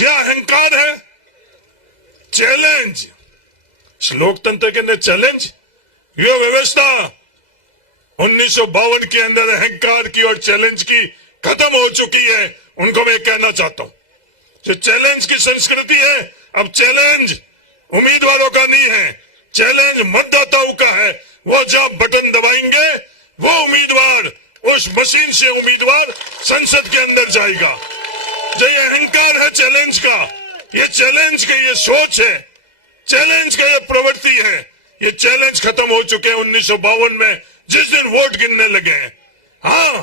क्या अहंकार है? चैलेंज, लोकतंत्र के अंदर चैलेंज, यह व्यवस्था 1952 के अंदर अहंकार की और चैलेंज की खत्म हो चुकी है। उनको मैं कहना चाहता हूं, जो चैलेंज की संस्कृति है, अब चैलेंज उम्मीदवारों का नहीं है, चैलेंज मतदाताओं का है। वो जब बटन दबाएंगे वो उम्मीदवार, उस मशीन से उम्मीदवार संसद के अंदर जाएगा। जो ये अहंकार है चैलेंज का, ये चैलेंज का ये सोच है, चैलेंज का ये प्रवृत्ति है, ये चैलेंज खत्म हो चुके हैं 1952 में जिस दिन वोट गिनने लगे हैं। हाँ,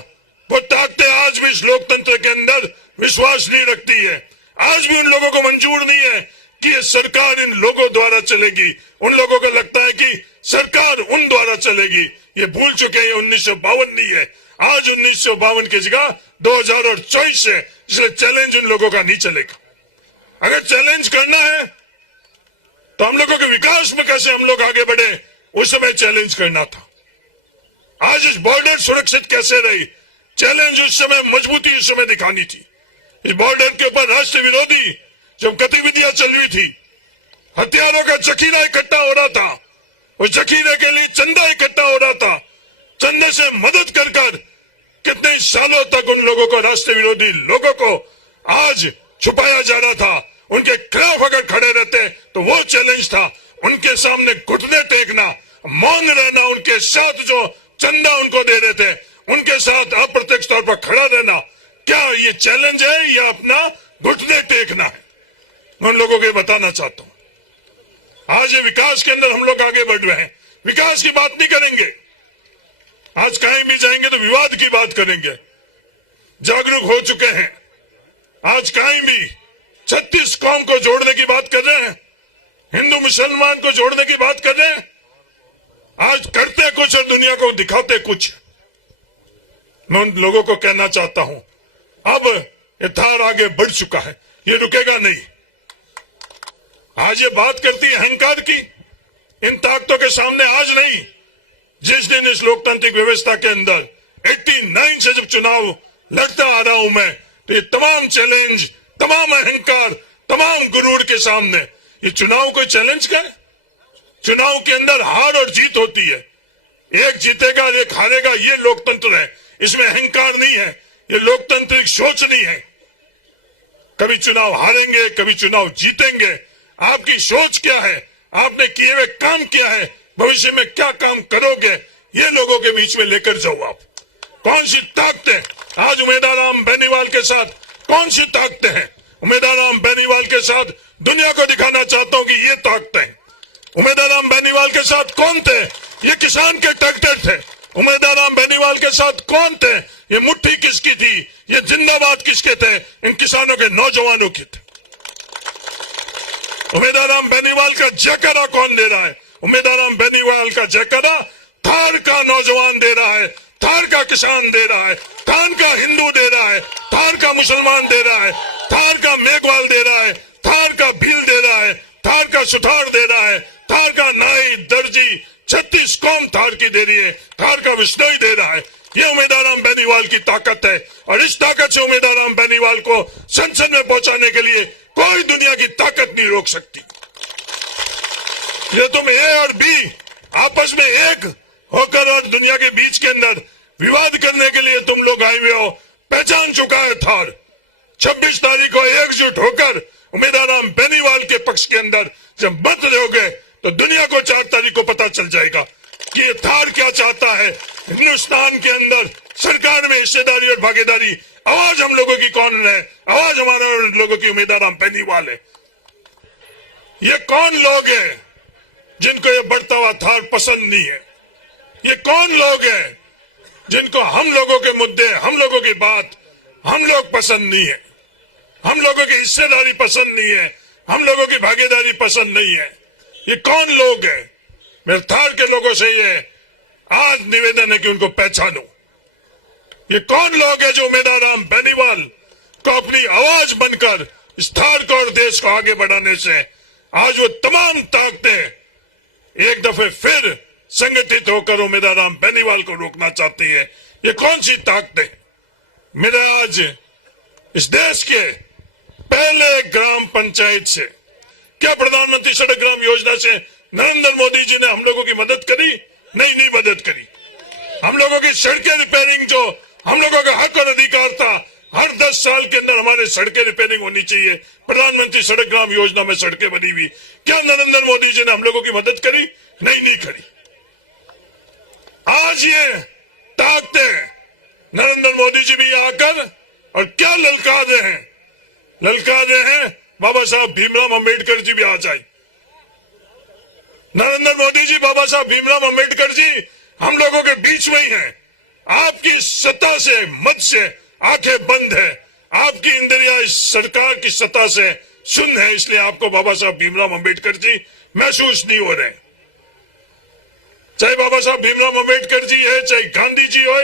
वो ताकतें आज भी इस लोकतंत्र के अंदर विश्वास नहीं रखती है। आज भी उन लोगों को मंजूर नहीं है कि ये सरकार इन लोगों द्वारा चलेगी। उन लोगों को लगता है कि सरकार उन द्वारा चलेगी। ये भूल चुके हैं 1952 नहीं है, आज 1952 की जगह 2024 है। इसलिए चैलेंज इन लोगों का नहीं चलेगा। अगर चैलेंज करना है तो हम लोगों के विकास में कैसे हम लोग आगे बढ़े, उस समय चैलेंज करना था। आज इस बॉर्डर सुरक्षित कैसे रही, चैलेंज उस समय, मजबूती उस समय दिखानी थी। इस बॉर्डर के ऊपर राष्ट्र विरोधी जब गतिविधियां चल रही थी, हथियारों का जखीरा इकट्ठा हो रहा था, उस जखीरे के लिए चंदा इकट्ठा हो रहा था, चंदे से मदद कर कर कितने सालों तक उन लोगों को, राष्ट्र विरोधी लोगों को आज छुपाया जा रहा था। उनके खिलाफ अगर खड़े रहते तो वो चैलेंज था। उनके सामने घुटने टेकना, मौन रहना, उनके साथ जो चंदा उनको दे रहे थे उनके साथ अप्रत्यक्ष तौर पर खड़ा रहना, क्या ये चैलेंज है या अपना घुटने टेकना है? मैं उन लोगों को बताना चाहता हूं, आज ये विकास के अंदर हम लोग आगे बढ़ रहे हैं। विकास की बात नहीं करेंगे, आज कहीं भी जाएंगे तो विवाद की बात करेंगे। जागरूक हो चुके हैं, आज कहीं भी 36 कौम को जोड़ने की बात कर रहे हैं, हिंदू मुसलमान को जोड़ने की बात कर रहे हैं। आज करते कुछ और दुनिया को दिखाते कुछ। मैं उन लोगों को कहना चाहता हूं, अब ये धार आगे बढ़ चुका है, ये रुकेगा नहीं। आज ये बात करती है अहंकार की, इन ताकतों के सामने आज नहीं। जिस दिन इस लोकतांत्रिक व्यवस्था के अंदर 89 से जब चुनाव लड़ता आ रहा हूं मैं, तो ये तमाम चैलेंज, तमाम अहंकार, तमाम गुरूर के सामने, ये चुनाव कोई चैलेंज का है? चुनाव के अंदर हार और जीत होती है, एक जीतेगा एक हारेगा, ये लोकतंत्र है। इसमें अहंकार नहीं है, ये लोकतांत्रिक सोच नहीं है। कभी चुनाव हारेंगे, कभी चुनाव जीतेंगे। आपकी सोच क्या है, आपने किए हुए काम क्या है, भविष्य में क्या काम करोगे, ये लोगों के बीच में लेकर जाओ। आप कौन सी ताकतें आज उम्मीदवार बेनीवाल के साथ, कौन सी ताकतें हैं? उम्मीदवार बेनीवाल के साथ दुनिया को दिखाना चाहता हूं कि ये ताकतें। उम्मीदवार बेनीवाल के साथ कौन थे? ये किसान के ट्रैक्टर थे। उम्मीदवार बेनीवाल के साथ कौन थे? ये मुट्ठी किसकी थी, ये जिंदाबाद किसके थे? इन किसानों के, नौजवानों के थे। उम्मीदवार बेनीवाल का जयकारा कौन दे रहा है? उम्मीदवार बेनीवाल का जयकारा थार का नौजवान दे रहा है, थार का किसान दे रहा है, थार का हिंदू दे रहा है, थार का मुसलमान दे रहा है, थार का मेघवाल दे रहा है, थार का भील दे रहा है, थार का सुथार दे रहा है, थार का नाई, दर्जी, 36 कौम थार की दे रही है, थार का विष्णोई दे रहा है। ये उम्मीदवार बेनीवाल की ताकत है, और इस ताकत से उम्मीदवार बेनीवाल को संसद में पहुंचाने के लिए कोई दुनिया की ताकत नहीं रोक सकती। ये तुम ए और बी आपस में एक होकर और दुनिया के बीच के अंदर विवाद करने के लिए तुम लोग आए हुए हो। पहचान चुका है थार। 26 तारीख को एकजुट होकर उम्मीदवार बेनीवाल के पक्ष के अंदर जब मत दोगे तो दुनिया को 4 तारीख को पता चल जाएगा कि ये थार क्या चाहता है। हिंदुस्तान के अंदर सरकार में हिस्सेदारी और भागीदारी, आवाज हम लोगों की कौन है? आवाज हमारे लोगों की उम्मीदवार बेनीवाल है। ये कौन लोग हैं जिनको ये बढ़ता हुआ थार पसंद नहीं है? ये कौन लोग हैं जिनको हम लोगों के मुद्दे, हम लोगों की बात, हम लोग पसंद नहीं है, हम लोगों की हिस्सेदारी पसंद नहीं है, हम लोगों की भागीदारी पसंद नहीं है? ये कौन लोग हैं? मेरे थार के लोगों से ये आज निवेदन है कि उनको पहचानो। ये कौन लोग हैं जो उम्मीदवार बेनीवाल को अपनी आवाज बनकर इस थार को और देश को आगे बढ़ाने से आज वो तमाम ताकतें एक दफे फिर संगठित होकर उम्मीदवार बेनीवाल को रोकना चाहती है? ये कौन सी ताकतें? मेरे आज इस देश के पहले ग्राम पंचायत से। क्या प्रधानमंत्री सड़क ग्राम योजना से नरेंद्र मोदी जी ने हम लोगों की मदद करी? नहीं मदद करी। हम लोगों की सड़कें रिपेयरिंग जो हम लोगों का हक और अधिकार था, हर 10 साल के अंदर हमारे सड़कें रिपेयरिंग होनी चाहिए। प्रधानमंत्री सड़क ग्राम योजना में सड़कें बनी हुई, क्या नरेंद्र मोदी जी ने हम लोगों की मदद करी? नहीं करी। आज ये ताकते हैं नरेंद्र मोदी जी भी आकर और क्या ललका रहे हैं, बाबा साहब भीमराव अंबेडकर जी भी आ जाए। नरेंद्र मोदी जी, बाबा साहब भीमराव अंबेडकर जी हम लोगों के बीच में ही हैं। आपकी सत्ता से, मत से आंखें बंद है, आपकी इंद्रियां इस सरकार की सत्ता से सुन्न है, इसलिए आपको बाबा साहब भीमराव अंबेडकर जी महसूस नहीं हो रहे। चाहे बाबा साहब भीमराव अंबेडकर जी है, चाहे गांधी जी हो,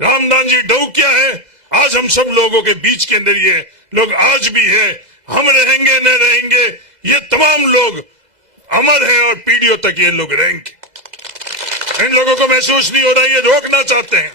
रामदास जी डौकिया है, आज हम सब लोगों के बीच के अंदर ये लोग आज भी है। हम रहेंगे न रहेंगे, ये तमाम लोग अमर हैं और पीढ़ियों तक ये लोग रहेंगे। इन लोगों को महसूस नहीं हो रहा, ये रोकना चाहते हैं।